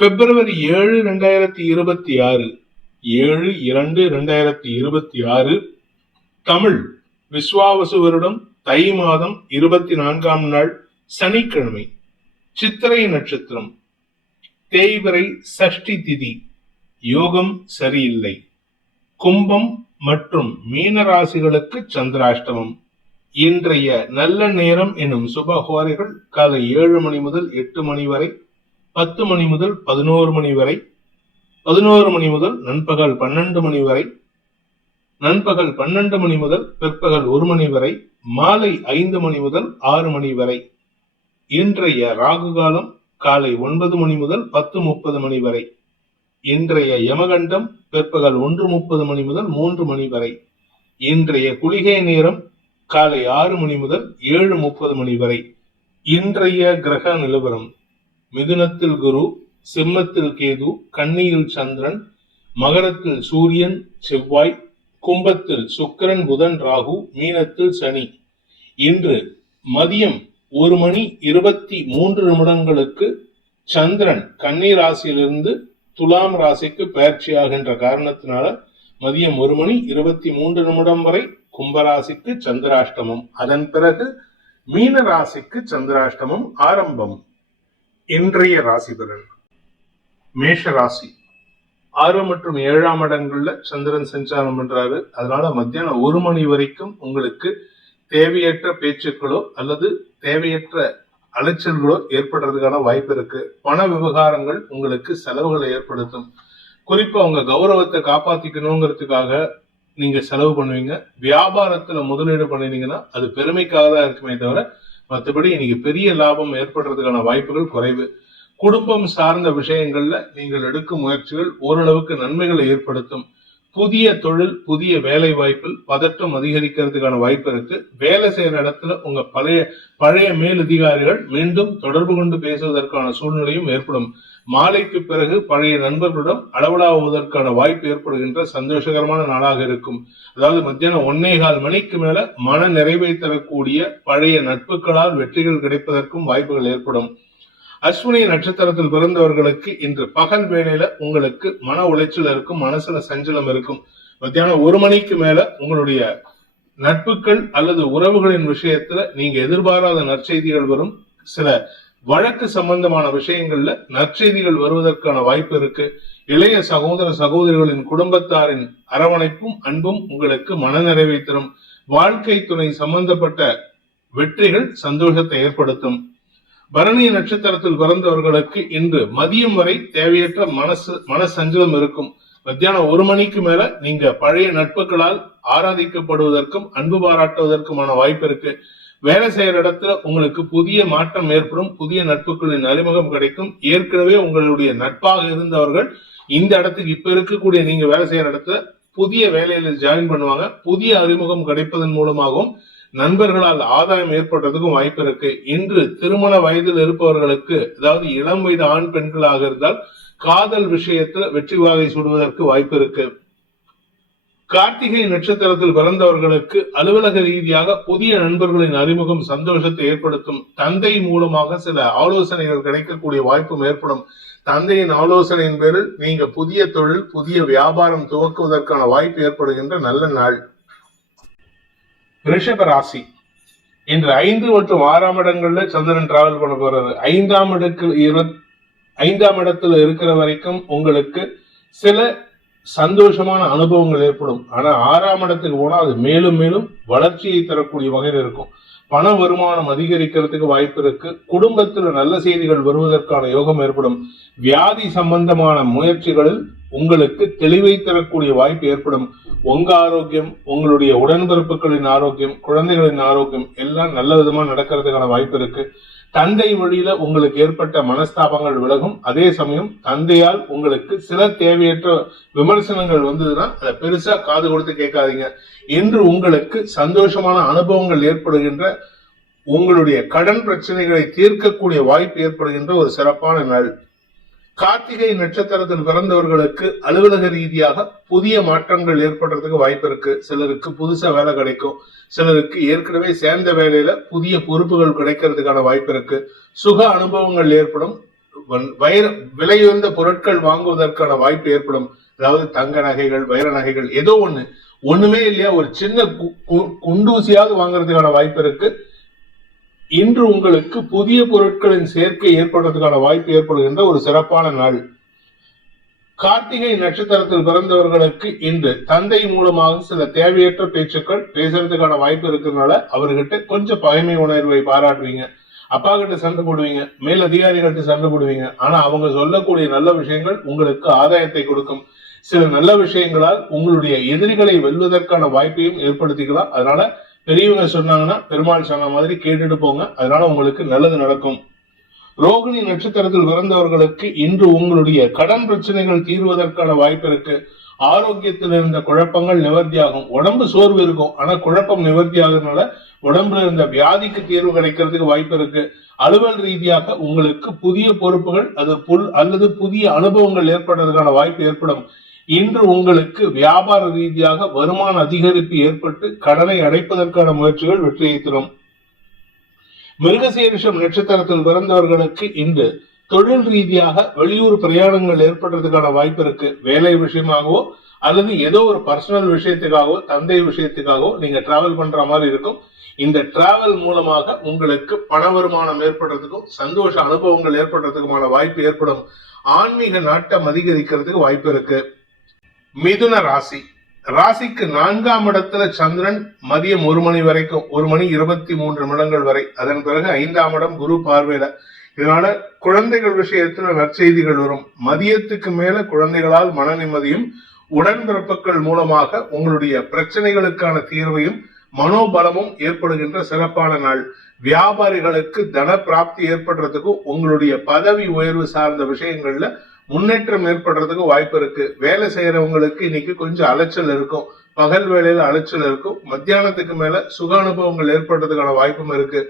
பிப்ரவரி 7, 2026 7/2/2026 தமிழ் விஸ்வாவசு வருடம் தை மாதம் 24ஆம் நாள் சனிக்கிழமை, சித்திரை நட்சத்திரம், தேய்பிறை சஷ்டி திதி, யோகம் சரியில்லை. கும்பம் மற்றும் மீன ராசிகளுக்கு சந்திராஷ்டமம். இன்றைய நல்ல நேரம் எனும் சுபஹோரைகள் காலை 7 மணி முதல் 8 மணி வரை, 10 மணி முதல் 11 மணி வரை, 11 மணி முதல் நண்பகல் 12 மணி வரை, நண்பகல் 12 மணி முதல் பிற்பகல் 1 மணி வரை, மாலை 5 மணி முதல் 6 மணி வரை. இன்றைய ராகு காலம் காலை 9 மணி முதல் 10:30 மணி வரை. இன்றைய யமகண்டம் பிற்பகல் 1:30 மணி முதல் 3 மணி வரை. இன்றைய குளிகை நேரம் காலை 6 மணி முதல் 7:30 மணி வரை. இன்றைய கிரக நிலவரம்: மிதுனத்தில் குரு, சிம்மத்தில் கேது, கன்னியில் சந்திரன், மகரத்தில் சூரியன் செவ்வாய், கும்பத்தில் சுக்கிரன் புதன் ராகு, மீனத்தில் சனி. இன்று மதியம் 1:23 சந்திரன் கன்னி ராசியிலிருந்து துலாம் ராசிக்கு பயிற்சியாகின்ற காரணத்தினால மதியம் 1:23 வரை கும்பராசிக்கு சந்திராஷ்டமம். அதன் பிறகு மீன ராசிக்கு சந்திராஷ்டமம் ஆரம்பம். இன்றைய ராசி பலன்: மேஷ ராசி 6 மற்றும் 7ஆம் இடங்கள்ல சந்திரன் சஞ்சாரம் பண்றாரு. அதனால மத்தியானம் 1 மணி வரைக்கும் உங்களுக்கு தேவையற்ற பேச்சுக்களோ அல்லது தேவையற்ற அலைச்சல்களோ ஏற்படுறதுக்கான வாய்ப்பு இருக்கு. பண விவகாரங்கள் உங்களுக்கு செலவுகளை ஏற்படுத்தும். குறிப்பா உங்க கௌரவத்தை காப்பாத்திக்கணுங்கிறதுக்காக நீங்க செலவு பண்ணுவீங்க. வியாபாரத்துல முதலீடு பண்ணினீங்கன்னா அது பெருமைக்காக தான் இருக்குமே தவிர மற்றபடி இன்னைக்கு பெரிய லாபம் ஏற்படுறதுக்கான வாய்ப்புகள் குறைவு. குடும்பம் சார்ந்த விஷயங்கள்ல நீங்கள் எடுக்கும் முயற்சிகள் ஓரளவுக்கு நன்மைகளை ஏற்படுத்தும். புதிய தொழில், புதிய வேலை வாய்ப்பில் பதட்டம் அதிகரிக்கிறதுக்கான வாய்ப்பு இருக்கு. வேலை செய்யற இடத்துல உங்க பழைய மேலதிகாரிகள் மீண்டும் தொடர்பு கொண்டு பேசுவதற்கான சூழ்நிலையும் ஏற்படும். மாலைக்கு பிறகு பழைய நண்பர்களிடம் அளவலாவதற்கான வாய்ப்பு ஏற்படுகின்ற சந்தோஷகரமான நாளாக இருக்கும். அதாவது மத்தியானம் 1:15 மணிக்கு மேல மன நிறைவை தரக்கூடிய பழைய நட்புகளால் வெற்றிகள் கிடைப்பதற்கும் வாய்ப்புகள் ஏற்படும். அஸ்வினி நட்சத்திரத்தில் பிறந்தவர்களுக்கு இன்று பகல் வேளையில உங்களுக்கு மன உளைச்சல் இருக்கும், மனசுல சஞ்சலம் இருக்கும். மத்தியானம் 1 மணிக்கு மேல உங்களுடைய நட்புகள் அல்லது உறவுகளின் விஷயத்துல நீங்க எதிர்பாராத நற்செய்திகள் வரும். சில வழக்கு சம்பந்தமான விஷயங்கள்ல நற்செய்திகள் வருவதற்கான வாய்ப்பு இருக்கு. இளைய சகோதர சகோதரிகளின் குடும்பத்தாரின் அரவணைப்பும் அன்பும் உங்களுக்கு மனநிறைவை தரும். வாழ்க்கை துணை சம்பந்தப்பட்ட வெற்றிகள் சந்தோஷத்தை ஏற்படுத்தும். பரணி நட்சத்திரத்தில் பிறந்தவர்களுக்கு இன்று மதியம் வரை தேவையற்ற மனசஞ்சலம் இருக்கும். மத்தியானம் 1 மணிக்கு மேல நீங்க பழைய நட்புகளால் ஆராதிக்கப்படுவதற்கும் அன்பு பாராட்டுவதற்குமான வாய்ப்பு இருக்கு. வேலை செய்யற இடத்துல உங்களுக்கு புதிய மாற்றம் ஏற்படும். புதிய நட்புகளின் அறிமுகம் கிடைக்கும். ஏற்கனவே உங்களுடைய நட்பாக இருந்தவர்கள் இந்த இடத்துக்கு இப்ப இருக்கக்கூடிய நீங்க வேலை செய்யற இடத்துல புதிய வேலையில ஜாயின் பண்ணுவாங்க. புதிய அறிமுகம் கிடைப்பதன் மூலமாகவும் நண்பர்களால் ஆதாயம் ஏற்படுறதுக்கும் வாய்ப்பு இருக்கு. இன்று திருமண வயதில் இருப்பவர்களுக்கு, அதாவது இளம் வயது ஆண் பெண்களாக இருந்தால் காதல் விஷயத்துல வெற்றி வாகை சூடுவதற்கு வாய்ப்பு இருக்கு. கார்த்திகை நட்சத்திரத்தில் பிறந்தவர்களுக்கு அலுவலக ரீதியாக புதிய நண்பர்களின் அறிமுகம் சந்தோஷத்தை ஏற்படுத்தும். தந்தை மூலமாக சில ஆலோசனைகள் கிடைக்கக்கூடிய வாய்ப்பும் ஏற்படும். தந்தையின் ஆலோசனையின் பேரில் நீங்க புதிய தொழில், புதிய வியாபாரம் துவக்குவதற்கான வாய்ப்பு ஏற்படுகின்ற நல்ல நாள். ரிஷப ராசி இன்று 5 மற்றும் 6ஆம் இடங்கள்ல சந்திரன் டிராவல் பண்ண போறாரு. 5ஆம் இடத்துல இருக்கிற வரைக்கும் உங்களுக்கு சில சந்தோஷமான அனுபவங்கள் ஏற்படும். ஆனா 6ஆம் இடத்துக்கு போனா அது மேலும் மேலும் வளர்ச்சியை தரக்கூடிய வகையில் இருக்கும். பண வருமானம் அதிகரிக்கிறதுக்கு வாய்ப்பு இருக்கு. குடும்பத்துல நல்ல செய்திகள் வருவதற்கான யோகம் ஏற்படும். வியாதி சம்பந்தமான முயற்சிகளில் உங்களுக்கு தெளிவை தரக்கூடிய வாய்ப்பு ஏற்படும். உங்க ஆரோக்கியம், உங்களுடைய உடன்பிறப்புகளின் ஆரோக்கியம், குழந்தைகளின் ஆரோக்கியம் எல்லாம் நல்ல விதமா நடக்கிறதுக்கான வாய்ப்பு இருக்கு. தந்தை வழியில உங்களுக்கு ஏற்பட்ட மனஸ்தாபங்கள் விலகும். அதே சமயம் தந்தையால் உங்களுக்கு சில தேவையற்ற விமர்சனங்கள் வந்ததுன்னா அதை பெருசா காது கொடுத்து கேட்காதீங்க. இன்று உங்களுக்கு சந்தோஷமான அனுபவங்கள் ஏற்படுகின்ற, உங்களுடைய கடன் பிரச்சனைகளை தீர்க்கக்கூடிய வாய்ப்பு ஏற்படுகின்ற ஒரு சிறப்பான நாள். கார்த்திகை நட்சத்திரத்தில் பிறந்தவர்களுக்கு அலுவலக ரீதியாக புதிய மாற்றங்கள் ஏற்படுறதுக்கு வாய்ப்பு இருக்கு. சிலருக்கு புதுசா வேலை கிடைக்கும். சிலருக்கு ஏற்கனவே சேர்ந்த வேலையில புதிய பொறுப்புகள் கிடைக்கிறதுக்கான வாய்ப்பு இருக்கு. சுக அனுபவங்கள் ஏற்படும். விலையுயர்ந்த பொருட்கள் வாங்குவதற்கான வாய்ப்பு ஏற்படும். அதாவது தங்க நகைகள், வைர நகைகள், ஏதோ ஒண்ணுமே இல்லையா, ஒரு சின்ன குண்டூசியாவது வாங்குறதுக்கான வாய்ப்பு இருக்கு. இன்று உங்களுக்கு புதிய பொருட்களின் சேர்க்கை ஏற்படுறதுக்கான வாய்ப்பு ஏற்படுகின்ற ஒரு சிறப்பான நாள். கார்த்திகை நட்சத்திரத்தில் பிறந்தவர்களுக்கு இன்று தந்தை மூலமாக சில தேவையற்ற பேச்சுக்கள் பேசுறதுக்கான வாய்ப்பு இருக்கிறதுனால அவர்கிட்ட கொஞ்சம் பகைமை உணர்வை பாராட்டுவீங்க. அப்பா கிட்ட சண்டை போடுவீங்க, மேல் அதிகாரிகள்கிட்ட சண்டை போடுவீங்க. ஆனா அவங்க சொல்லக்கூடிய நல்ல விஷயங்கள் உங்களுக்கு ஆதாயத்தை கொடுக்கும். சில நல்ல விஷயங்களால் உங்களுடைய எதிரிகளை வெல்வதற்கான வாய்ப்பையும் ஏற்படுத்திக்கலாம். அதனால பெரியவங்க சொன்னாங்கன்னா பெருமாள் சொன்ன மாதிரி கேட்டுட்டு போங்க, அதனால உங்களுக்கு நல்லது நடக்கும். ரோகிணி நட்சத்திரத்தில் பிறந்தவர்களுக்கு இன்று உங்களுடைய கடன் பிரச்சனைகள் தீர்வதற்கான வாய்ப்பு இருக்கு. ஆரோக்கியத்தில் இருந்த குழப்பங்கள் நிவர்த்தியாகும். உடம்பு சோர்வு இருக்கும், ஆனா குழப்பம் நிவர்த்தி ஆகுறதுனால உடம்புல இருந்த வியாதிக்கு தீர்வு கிடைக்கிறதுக்கு வாய்ப்பு இருக்கு. அலுவல் ரீதியாக உங்களுக்கு புதிய பொறுப்புகள் அல்லது புதிய அனுபவங்கள் ஏற்படுறதுக்கான வாய்ப்பு ஏற்படும். இன்று உங்களுக்கு வியாபார ரீதியாக வருமான அதிகரிப்பு ஏற்பட்டு கடனை அடைப்பதற்கான முயற்சிகள் வெற்றியை தரும். மிருகசீரிஷம் நட்சத்திரத்தில் பிறந்தவர்களுக்கு இன்று தொழில் ரீதியாக வெளியூர் பிரயாணங்கள் ஏற்படுறதுக்கான வாய்ப்பு இருக்கு. வேலை விஷயமாகவோ அல்லது ஏதோ ஒரு பர்சனல் விஷயத்துக்காகவோ தந்தை விஷயத்துக்காகவோ நீங்க டிராவல் பண்ற மாதிரி இருக்கும். இந்த டிராவல் மூலமாக உங்களுக்கு பண வருமானம் ஏற்படுறதுக்கும் சந்தோஷ அனுபவங்கள் ஏற்படுறதுக்குமான வாய்ப்பு ஏற்படும். ஆன்மீக நாட்டம் அதிகரிக்கிறதுக்கு வாய்ப்பு இருக்கு. மிதுன ராசிக்கு 4ஆம் இடத்துல சந்திரன் மதியம் 1 மணி வரைக்கும் 1 மணி 23 நிமிடங்கள் வரை, அதன் பிறகு 5ஆம் இடம் குரு பார்வையில. இதனால குழந்தைகள் விஷயத்துல நற்செய்திகள் வரும். மதியத்துக்கு மேல குழந்தைகளால் மன நிம்மதியும் உடன்பிறப்புகள் மூலமாக உங்களுடைய பிரச்சனைகளுக்கான தீர்வையும் மனோபலமும் ஏற்படுகின்ற சிறப்பான நாள். வியாபாரிகளுக்கு தன பிராப்தி ஏற்படுறதுக்கும் உங்களுடைய பதவி உயர்வு சார்ந்த விஷயங்கள்ல முன்னேற்றம் ஏற்படுறதுக்கு வாய்ப்பு இருக்கு. வேலை செய்யறவங்களுக்கு இன்னைக்கு கொஞ்சம் அலைச்சல் இருக்கும், பகல் வேலையில அலைச்சல் இருக்கும். மத்தியானத்துக்கு மேல சுக அனுபவங்கள் ஏற்படுறதுக்கான வாய்ப்பும் இருக்கு.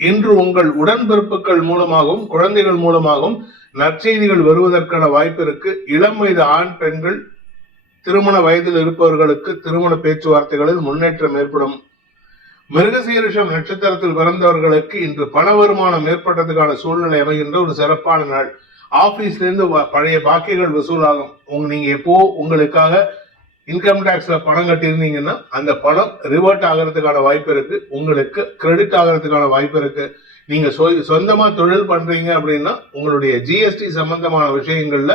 இன்று உங்கள் உடன்பிறப்புகள் மூலமாகவும் குழந்தைகள் மூலமாகவும் நற்செய்திகள் வருவதற்கான வாய்ப்பு இருக்கு. இளம் வயது ஆண் பெண்கள் திருமண வயதில் இருப்பவர்களுக்கு திருமண பேச்சுவார்த்தைகளில் முன்னேற்றம் ஏற்படும். மிருகசீரிஷம் நட்சத்திரத்தில் பிறந்தவர்களுக்கு இன்று பண வருமானம் ஏற்படுறதுக்கான சூழ்நிலை அமைகின்ற ஒரு சிறப்பான நாள். ஆபீஸ்ல இருந்து பழைய பாக்கிகள் வசூலாகும். நீங்க எப்போ உங்களுக்காக இன்கம் டாக்ஸ்ல பணம் கட்டியிருந்தீங்கன்னா அந்த பணம் ரிவர்ட் ஆகிறதுக்கான வாய்ப்பு இருக்கு. உங்களுக்கு கிரெடிட் ஆகிறதுக்கான வாய்ப்பு இருக்கு. நீங்க சொந்தமா தொழில் பண்றீங்க அப்படின்னா உங்களுடைய ஜிஎஸ்டி சம்பந்தமான விஷயங்கள்ல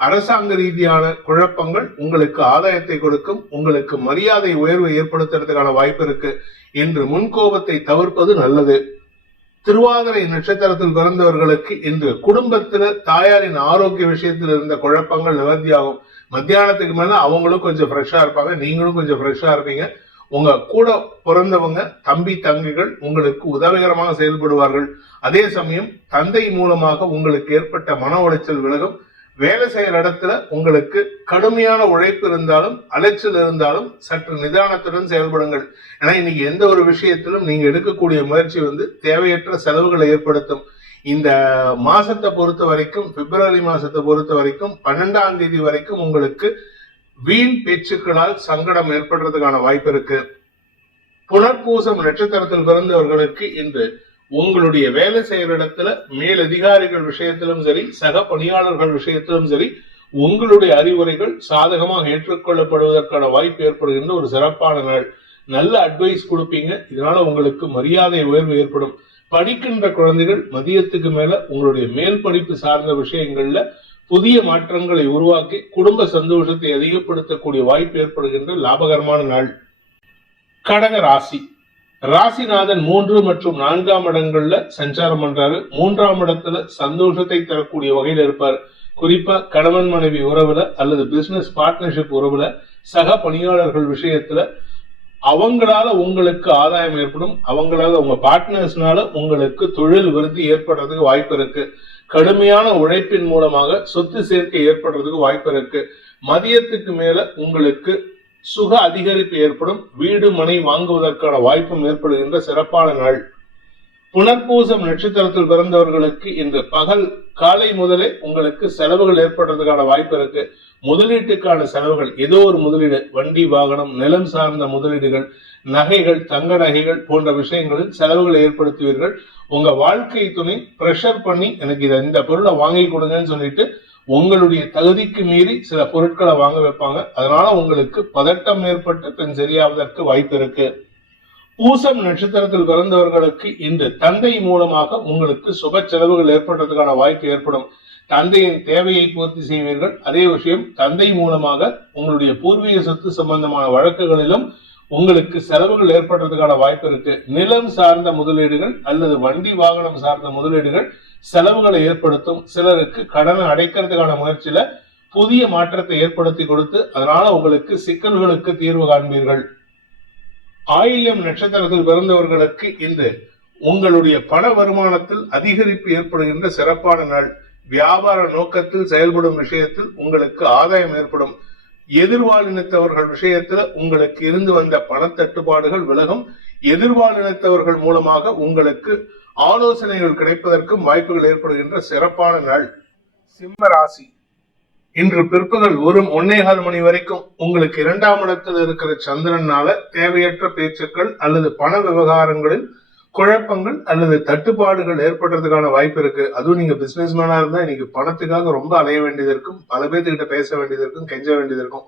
அரசாங்க ரீதியான குழப்பங்கள் உங்களுக்கு ஆதாயத்தை கொடுக்கும். உங்களுக்கு மரியாதை உயர்வை ஏற்படுத்துறதுக்கான வாய்ப்பு இருக்கு. இன்று முன்கோபத்தை தவிர்ப்பது நல்லது. திருவாதிரை நட்சத்திரத்தில் பிறந்தவர்களுக்கு இன்று குடும்பத்துல தாயாரின் ஆரோக்கிய விஷயத்தில் இருந்த குழப்பங்கள் நிவர்த்தியாகும். மத்தியானத்துக்கு மேல அவங்களும் கொஞ்சம் ஃப்ரெஷ்ஷா இருப்பாங்க, நீங்களும் கொஞ்சம் ஃப்ரெஷ்ஷா இருப்பீங்க. உங்க கூட பிறந்தவங்க தம்பி தங்கைகள் உங்களுக்கு உதவிகரமாக செயல்படுவார்கள். அதே சமயம் தந்தை மூலமாக உங்களுக்கு ஏற்பட்ட மன உளைச்சல் விலகும். வேலை செய்யற இடத்துல உங்களுக்கு கடுமையான உழைப்பு இருந்தாலும் அலைச்சல் இருந்தாலும் சற்று நிதானத்துடன் செயல்படுங்கள். ஏன்னா இன்னைக்கு எந்த ஒரு விஷயத்திலும் நீங்க எடுக்கக்கூடிய முயற்சி தேவையற்ற செலவுகளை ஏற்படுத்தும். இந்த மாசத்தை பொறுத்த வரைக்கும், பிப்ரவரி மாசத்தை பொறுத்த வரைக்கும் 12ஆம் தேதி வரைக்கும் உங்களுக்கு வீண் பேச்சுக்களால் சங்கடம் ஏற்படுறதுக்கான வாய்ப்பு இருக்கு. புனர்பூசம் நட்சத்திரத்தில் பிறந்தவர்களுக்கு இன்று உங்களுடைய வேலை செய்யற இடத்துல மேல் அதிகாரிகள் விஷயத்திலும் சரி, சக பணியாளர்கள் விஷயத்திலும் சரி, உங்களுடைய அறிவுரைகள் சாதகமாக ஏற்றுக்கொள்ளப்படுவதற்கான வாய்ப்பு ஏற்படுகின்ற ஒரு சிறப்பான நாள். நல்ல அட்வைஸ் கொடுப்பீங்க, இதனால உங்களுக்கு மரியாதை உயர்வு ஏற்படும். படிக்கின்ற குழந்தைகள் மதியத்துக்கு மேல உங்களுடைய மேல் படிப்பு சார்ந்த விஷயங்கள்ல புதிய மாற்றங்களை உருவாக்கி குடும்ப சந்தோஷத்தை அதிகப்படுத்தக்கூடிய வாய்ப்பு ஏற்படுகின்ற லாபகரமான நாள். கடக ராசிநாதன் 3 மற்றும் 4ஆம் இடங்கள்ல சஞ்சாரம் பண்றாரு. 3ஆம் இடத்துல சந்தோஷத்தை தரக்கூடிய வகையில் இருப்பார். குறிப்பா கணவன் மனைவி உறவுல அல்லது பிசினஸ் பார்ட்னர்ஷிப் உறவுல சக பணியாளர்கள் விஷயத்துல அவங்களால உங்களுக்கு ஆதாயம் ஏற்படும். அவங்களால உங்க பார்ட்னர்ஸ்னால உங்களுக்கு தொழில் விருத்தி ஏற்படுறதுக்கு வாய்ப்பு இருக்கு. கடுமையான உழைப்பின் மூலமாக சொத்து சேர்க்கை ஏற்படுறதுக்கு வாய்ப்பு இருக்கு. மதியத்துக்கு மேல உங்களுக்கு சுக அதிகரிப்பு ஏற்படும். வீடு மனை வாங்குவதற்கான வாய்ப்பும் ஏற்படுகின்ற சிறப்பான நாள். புனர்பூசம் நட்சத்திரத்தில் பிறந்தவர்களுக்கு இன்று காலை முதலே உங்களுக்கு செலவுகள் ஏற்படுறதுக்கான வாய்ப்பு இருக்கு. முதலீட்டுக்கான செலவுகள், ஏதோ ஒரு முதலீடு, வண்டி வாகனம் நிலம் சார்ந்த முதலீடுகள், நகைகள், தங்க நகைகள் போன்ற விஷயங்களில் செலவுகளை ஏற்படுத்துவீர்கள். உங்க வாழ்க்கை துணை பிரஷர் பண்ணி எனக்கு இந்த பொருளை வாங்கி கொடுங்கன்னு சொல்லிட்டு உங்களுடைய தகுதிக்கு மீறி சில பொருட்களை வாங்க வைப்பாங்க. அதனால உங்களுக்கு பதட்டம் ஏற்பட்டு பின் சரியாவதற்கு வாய்ப்பு இருக்கு. பூசம் நட்சத்திரத்தில் பிறந்தவர்களுக்கு இன்று தந்தை மூலமாக உங்களுக்கு சுப செலவுகள் ஏற்படுறதுக்கான வாய்ப்பு ஏற்படும். தந்தையின் தேவையை பூர்த்தி செய்வீர்கள். அதே விஷயம் தந்தை மூலமாக உங்களுடைய பூர்வீக சொத்து சம்பந்தமான வழக்குகளிலும் உங்களுக்கு செலவுகள் ஏற்படுறதுக்கான வாய்ப்பு இருக்கு. நிலம் சார்ந்த முதலீடுகள் அல்லது வண்டி வாகனம் சார்ந்த முதலீடுகள் செலவுகளை ஏற்படுத்தும். சிலருக்கு கடனை அடைக்கிறதுக்கான முயற்சியில புதிய மாற்றத்தை ஏற்படுத்தி கொடுத்து அதனால உங்களுக்கு சிக்கல்களுக்கு தீர்வு காண்பீர்கள். ஆயில்யம் நட்சத்திரத்தில் பிறந்தவர்களுக்கு இன்று உங்களுடைய பண வருமானத்தில் அதிகரிப்பு ஏற்படுகின்ற சிறப்பான நாள். வியாபார நோக்கத்தில் செயல்படும் விஷயத்தில் உங்களுக்கு ஆதாயம் ஏற்படும். எதிர்வாழினத்தவர்கள் விஷயத்துல உங்களுக்கு இருந்து வந்த பணத்தட்டுப்பாடுகள் விலகும். எதிர்வாழினத்தவர்கள் மூலமாக உங்களுக்கு ஆலோசனைகள் கிடைப்பதற்கும் வாய்ப்புகள் ஏற்படுகின்ற சிறப்பான நாள். சிம்ம ராசி இன்று பிற்பகல் 1:15 மணி வரைக்கும் உங்களுக்கு 2ஆம் இடத்தில் இருக்கிற சந்திரனால தேவையற்ற பேச்சுக்கள் அல்லது பண விவகாரங்களில் குழப்பங்கள் அல்லது தட்டுப்பாடுகள் ஏற்படுறதுக்கான வாய்ப்பு இருக்கு. அதுவும் நீங்க பிசினஸ் மேனா இருந்தா இன்னைக்கு பணத்துக்காக ரொம்ப அலைய வேண்டியது இருக்கும். பல பேர்த்துக்கிட்ட பேச வேண்டியது இருக்கும், கெஞ்ச வேண்டியது இருக்கும்.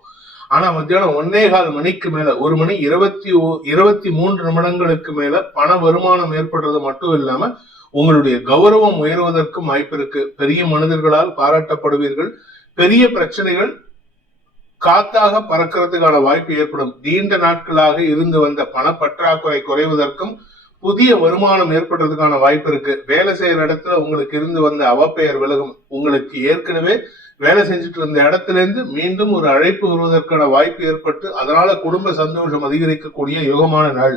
ஆனா மத்தியானம் 1:15 மணிக்கு மேல 1 மணி 23 நிமிடங்களுக்கு மேல பண வருமானம் ஏற்படுறது மட்டும் இல்லாம உங்களுடைய கௌரவம் உயர்வதற்கும் வாய்ப்பு இருக்கு. பெரிய மனிதர்களால் பாராட்டப்படுவீர்கள். பெரிய பிரச்சனைகள் காத்தாக பறக்கிறதுக்கான வாய்ப்பு ஏற்படும். நீண்ட நாட்களாக இருந்து வந்த பண பற்றாக்குறை குறைவதற்கும் புதிய வருமானம் ஏற்படுறதுக்கான வாய்ப்பு இருக்கு. வேலை செய்யற இடத்துல உங்களுக்கு இருந்து வந்த அவப்பெயர் விலகும். உங்களுக்கு ஏற்கனவே வேலை செஞ்சுட்டு இருந்த இடத்துல இருந்து மீண்டும் ஒரு அழைப்பு வருவதற்கான வாய்ப்பு ஏற்பட்டு அதனால குடும்ப சந்தோஷம் அதிகரிக்கக்கூடிய யோகமான நாள்.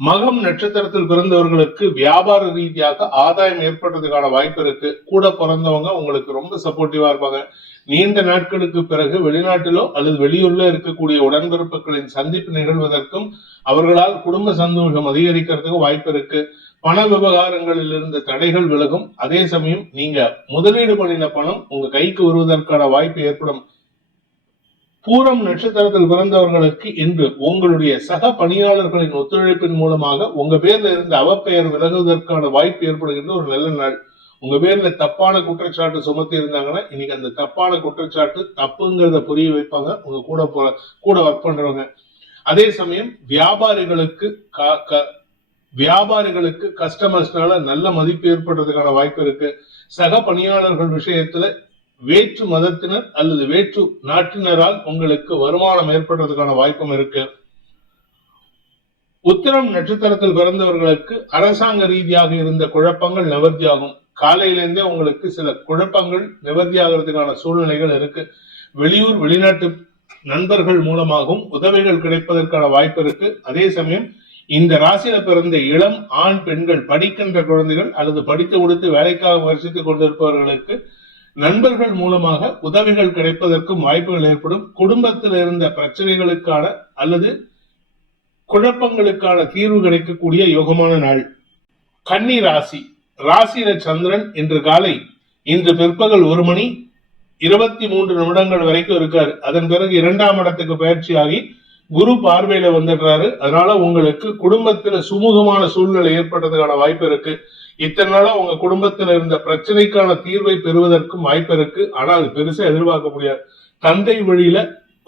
மகம் நட்சத்திரத்தில் பிறந்தவர்களுக்கு வியாபார ரீதியாக ஆதாயம் ஏற்படுறதுக்கான வாய்ப்பு இருக்கு. கூட பிறந்தவங்க உங்களுக்கு ரொம்ப சப்போர்ட்டிவா இருப்பாங்க. நீண்ட நாட்களுக்கு பிறகு வெளிநாட்டிலோ அல்லது வெளியூர்ல இருக்கக்கூடிய உடன்பிறப்புகளின் சந்திப்பு நிகழ்வதற்கும் அவர்களால் குடும்ப சந்தோஷம் அதிகரிக்கிறதுக்கும் வாய்ப்பு இருக்கு. பண விவகாரங்களில் இருந்த தடைகள் விலகும். அதே சமயம் நீங்க முதலீடு பண்ணின பணம் உங்க கைக்கு வருவதற்கான வாய்ப்பு ஏற்படும். பூரம் நட்சத்திரத்தில் பிறந்தவர்களுக்கு இன்று உங்களுடைய சக பணியாளர்களின் ஒத்துழைப்பின் மூலமாக உங்க பேர்ல இருந்த அவப்பெயர் விலகுவதற்கான வாய்ப்பு ஏற்படுகின்ற ஒரு நல்ல நாள். உங்க பேர்ல தப்பான குற்றச்சாட்டு சுமத்தி இருந்தாங்கன்னா இன்னைக்கு அந்த தப்பான குற்றச்சாட்டு தப்புங்கிறத புரிய வைப்பாங்க உங்க கூட ஒர்க் பண்றவங்க. அதே சமயம் வியாபாரிகளுக்கு கஸ்டமர்ஸ்னால நல்ல மதிப்பு ஏற்படுறதுக்கான வாய்ப்பு இருக்கு. சக பணியாளர்கள் விஷயத்துல வேற்று மதத்தினர் அல்லது வேற்று நாட்டினரால் உங்களுக்கு வருமானம் ஏற்படுறதுக்கான வாய்ப்பும் இருக்கு. உத்திரம் நட்சத்திரத்தில் பிறந்தவர்களுக்கு அரசாங்க ரீதியாக இருந்த குழப்பங்கள் நிவர்த்தியாகும். காலையிலிருந்தே உங்களுக்கு சில குழப்பங்கள் நிவர்த்தியாகிறதுக்கான சூழ்நிலைகள் இருக்கு. வெளியூர் வெளிநாட்டு நண்பர்கள் மூலமாகவும் உதவிகள் கிடைப்பதற்கான வாய்ப்பு இருக்கு. அதே சமயம் இந்த ராசியில பிறந்த இளம் ஆண் பெண்கள் படிக்கின்ற குழந்தைகள் அல்லது படித்து முடித்து வேலைக்காக முயற்சித்துக் கொண்டிருப்பவர்களுக்கு நண்பர்கள் மூலமாக உதவிகள் கிடைப்பதற்கும் வாய்ப்புகள் ஏற்படும். குடும்பத்தில் இருந்த பிரச்சனைகளுக்கான அல்லது குழப்பங்களுக்கான தீர்வு கிடைக்கக்கூடிய யோகமான நாள். கன்னி ராசி ராசியில சந்திரன் இன்று பிற்பகல் 1 மணி 23 நிமிடங்கள் வரைக்கும் இருக்காரு. அதன் பிறகு 2ஆம் இடத்துக்கு பயிற்சியாகி குரு பார்வையில வந்துடுறாரு. அதனால உங்களுக்கு குடும்பத்துல சுமூகமான சூழ்நிலை ஏற்பட்டதுக்கான வாய்ப்பு இருக்கு. இத்தனை நாளா உங்க குடும்பத்துல இருந்த பிரச்சனைக்கான தீர்வை பெறுவதற்கும் வாய்ப்பு இருக்கு. ஆனா அது பெருசா எதிர்பார்க்க முடியாது. தந்தை வழியில